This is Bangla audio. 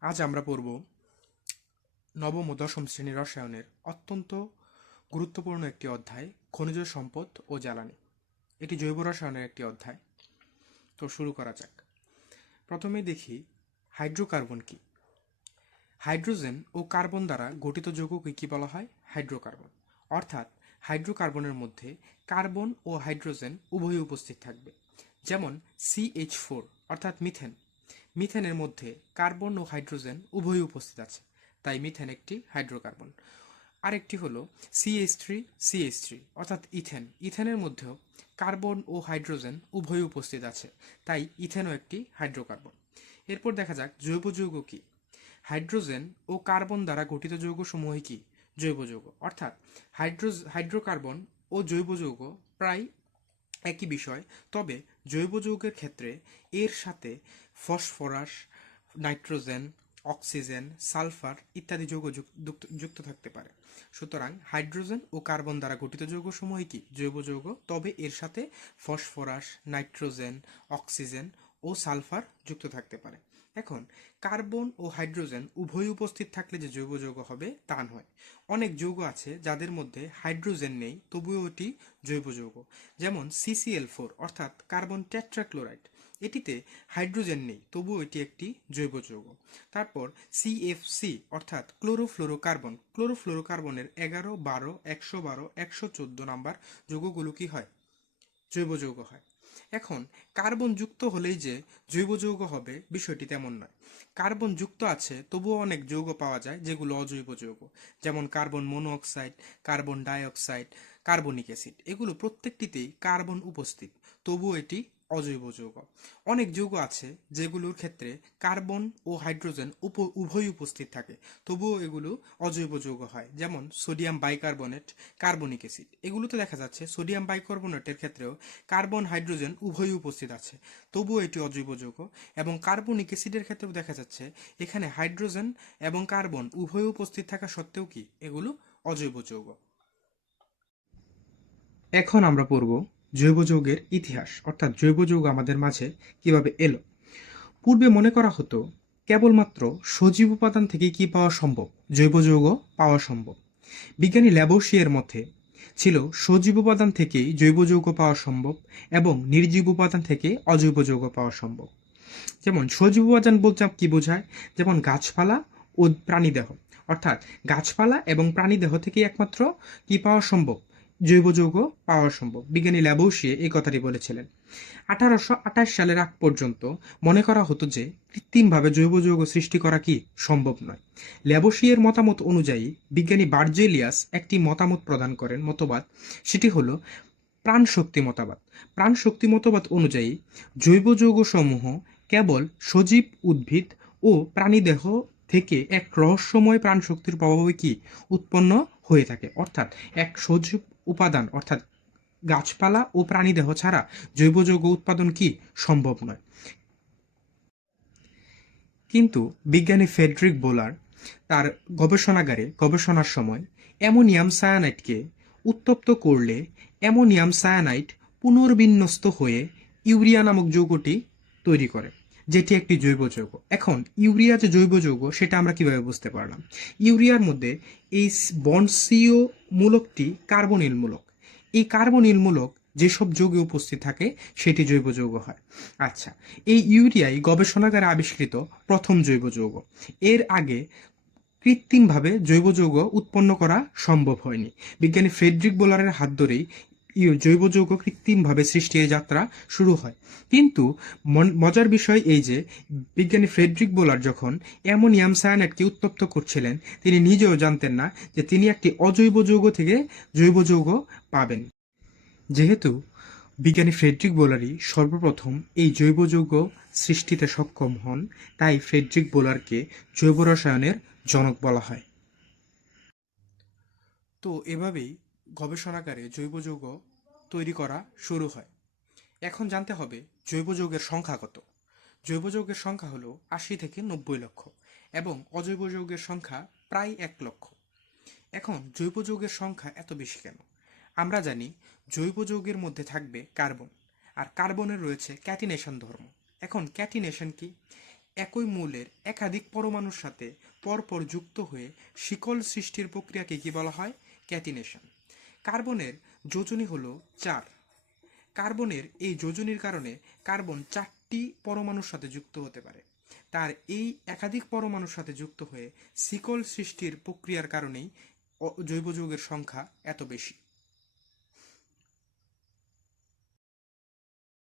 আজ আমরা পড়ব নবম ও দশম শ্রেণির রসায়নের অত্যন্ত গুরুত্বপূর্ণ একটি অধ্যায়, খনিজ সম্পদ ও জ্বালানি। এটি জৈব রসায়নের একটি অধ্যায়। তো শুরু করা যাক। প্রথমে দেখি হাইড্রোকার্বন কি। হাইড্রোজেন ও কার্বন দ্বারা গঠিত যৌগকে কি বলা হয়? হাইড্রোকার্বন। অর্থাৎ হাইড্রোকার্বনের মধ্যে কার্বন ও হাইড্রোজেন উভয়ই উপস্থিত থাকবে। যেমন সিএইচ ফোর অর্থাৎ মিথেন। মিথেনের মধ্যে কার্বন ও হাইড্রোজেন উভয়ই উপস্থিত আছে, তাই মিথেন একটি হাইড্রোকার্বন। আরেকটি হলো C H three C H three অর্থাৎ ইথেন। ইথেনের মধ্যেও কার্বন ও হাইড্রোজেন উভয়ই উপস্থিত আছে, তাই ইথেনও একটি হাইড্রোকার্বন। এরপর দেখা যাক জৈব যৌগ কি। হাইড্রোজেন ও কার্বন দ্বারা গঠিত যৌগসমূহই কি? জৈব যৌগ। অর্থাৎ হাইড্রোজ, হাইড্রোকার্বন ও জৈব যৌগ প্রায় একই বিষয়, তবে জৈব যৌগের ক্ষেত্রে এর সাথে ফসফরাস, নাইট্রোজেন, অক্সিজেন, সালফার ইত্যাদি যৌগ যুক- যুক্ত- যুক্ত থাকতে পারে। সুতরাং হাইড্রোজেন ও কার্বন দ্বারা গঠিত যৌগ যৌগসমূহই কি জৈব যৌগ? তবে এর সাথে ফসফরাস, নাইট্রোজেন, অক্সিজেন ও সালফার যুক্ত থাকতে পারে। এখন, কার্বন ও হাইড্রোজেন উভয় উপস্থিত থাকলে যে জৈব যৌগ হবে তা নয়। অনেক যৌগ আছে যাদের মধ্যে হাইড্রোজেন নেই, তবুও এটি জৈব যৌগ। যেমন সিসিএল ফোর অর্থাৎ কার্বন টেট্রাক্লোরাইড। এটিতে হাইড্রোজেন নেই, তবুও এটি একটি জৈব যৌগ। তারপর সিএফসি অর্থাৎ ক্লোরোফ্লোরোকার্বন। ক্লোরোফ্লোরোকার্বনের এগারো, বারো, একশো বারো, একশো চোদ্দ নাম্বার যৌগগুলো কি হয়? জৈব যৌগ হয়। এখন, কার্বন যুক্ত হলেই যে জৈব যৌগ হবে, বিষয়টি তেমন নয়। কার্বন যুক্ত আছে, তবুও অনেক যৌগ পাওয়া যায় যেগুলো অজৈব যৌগ। যেমন carbon monoxide carbon dioxide, carbonic acid. এগুলো প্রত্যেকটিতেই কার্বন উপস্থিত। তবুও এটি অজৈব যৌগ। অনেক যৌগ আছে যেগুলোর ক্ষেত্রে কার্বন ও হাইড্রোজেন উপ উভয়ই উপস্থিত থাকে। তবুও এগুলো অজৈব যৌগ হয়। যেমন সোডিয়াম বাইকার্বনেট, কার্বনিক অ্যাসিড। এগুলোতে দেখা যাচ্ছে সোডিয়াম বাইকার্বনেটের ক্ষেত্রেও কার্বন, হাইড্রোজেন উভয়ই উপস্থিত আছে। তবুও এটি অজৈব যৌগ এবং কার্বনিক অ্যাসিডের ক্ষেত্রেও দেখা যাচ্ছে এখানে হাইড্রোজেন এবং কার্বন উভয় উপস্থিত থাকা সত্ত্বেও কি এগুলো অজৈব যৌগ। এখন আমরা পড়ব জৈব যৌগের ইতিহাস, অর্থাৎ জৈব যৌগ আমাদের মাঝে কীভাবে এলো? পূর্বে মনে করা হতো, কেবলমাত্র সজীব উপাদান থেকে কি পাওয়া সম্ভব? জৈব যৌগ পাওয়া সম্ভব। বিজ্ঞানী ল্যাবোসিয়ের মতে, ছিল সজীব উপাদান থেকেই জৈব যৌগ পাওয়া সম্ভব এবং নির্জীব উপাদান থেকে অজৈব যৌগ পাওয়া সম্ভব। যেমন, সজীব উপাদান বলতে কি বোঝায়? যেমন, গাছপালা ও প্রাণীদেহ। অর্থাৎ গাছপালা এবং প্রাণীদেহ থেকে একমাত্র কি পাওয়া সম্ভব? জৈব যৌগ পাওয়া সম্ভব। বিজ্ঞানী ল্যাবোসিয়ে এই কথাটি বলেছিলেন। আঠারোশো আঠাশ সালের আগ পর্যন্ত মনে করা হতো যে কৃত্রিমভাবে জৈব যৌগ সৃষ্টি করা কি সম্ভব নয়। ল্যাবোসিয়ের মতামত অনুযায়ী বিজ্ঞানী বার্জেলিয়াস একটি মতামত প্রদান করেন, মতবাদ। সেটি হলো, প্রাণশক্তি মতবাদ প্রাণশক্তি মতবাদ অনুযায়ী জৈব যৌগসমূহ কেবল সজীব উদ্ভিদ ও প্রাণীদেহ থেকে এক রহস্যময় প্রাণশক্তির প্রভাবে কি উৎপন্ন হয়ে থাকে। অর্থাৎ এক সজীব উপাদান, অর্থাৎ গাছপালা ও প্রাণীদেহ ছাড়া জৈব যৌগ উৎপাদন কি? সম্ভব নয়। কিন্তু বিজ্ঞানী ফেডরিক বোলার তার গবেষণাগারে গবেষণার সময় অ্যামোনিয়াম সায়ানাইটকে উত্তপ্ত করলে অ্যামোনিয়াম সায়ানাইট পুনর্বিন্যস্ত হয়ে ইউরিয়া নামক যৌগটি তৈরি করে। যেটি একটি জৈব যৌগ। এখন, ইউরিয়া যে জৈব যৌগ, সেটা আমরা কীভাবে বুঝতে পারলাম? ইউরিয়ার মধ্যে এই বনসীয় মূলকটি কার্বনিল মূলক এই কার্বনিল মূলক যেসব যৌগে উপস্থিত থাকে, সেটি জৈব যৌগ হয়। আচ্ছা এই ইউরিয়াই গবেষণাগারে আবিষ্কৃত প্রথম জৈব যৌগ। এর আগে কৃত্রিমভাবে জৈব যৌগ উৎপন্ন করা সম্ভব হয়নি। বিজ্ঞানী ফ্রেডরিক বোলারের হাত ধরেই জৈব যৌগ কৃত্রিমভাবে সৃষ্টির যাত্রা শুরু হয়। কিন্তু মজার বিষয় এই যে, বিজ্ঞানী ফ্রেডরিক বোলার যখন অ্যামোনিয়াম সায়ানাইডকে উত্তপ্ত করছিলেন, তিনি নিজেও জানতেন না যে তিনি একটি অজৈব যৌগ থেকে জৈব যৌগ পাবেন। যেহেতু বিজ্ঞানী ফ্রেডরিক বোলারই সর্বপ্রথম এই জৈব যৌগ সৃষ্টিতে সক্ষম হন, তাই ফ্রেডরিক বোলারকে জৈব রসায়নের জনক বলা হয়। তো এভাবেই গবেষণাগারে জৈব যৌগ তৈরি করা শুরু হয়। এখন জানতে হবে জৈব যৌগের সংখ্যা কত। জৈব যৌগের সংখ্যা হলো আশি থেকে নব্বই লক্ষ এবং অজৈব যৌগের সংখ্যা প্রায় এক লক্ষ। এখন জৈব যৌগের সংখ্যা এত বেশি কেন? আমরা জানি জৈব যৌগের মধ্যে থাকবে কার্বন আর কার্বনের রয়েছে ক্যাটিনেশন ধর্ম। এখন ক্যাটিনেশন কি? একই মূলের একাধিক পরমাণুর সাথে পরপর যুক্ত হয়ে শিকল সৃষ্টির প্রক্রিয়াকে কি বলা হয়? ক্যাটিনেশন। কার্বনের যোজনী হলো চার। কার্বনের এই যোজনীর কারণে কার্বন চারটি পরমাণুর সাথে যুক্ত হতে পারে। তার এই একাধিক পরমাণুর সাথে যুক্ত হয়ে শিকল সৃষ্টির প্রক্রিয়ার কারণেই জৈব যৌগের সংখ্যা এত বেশি।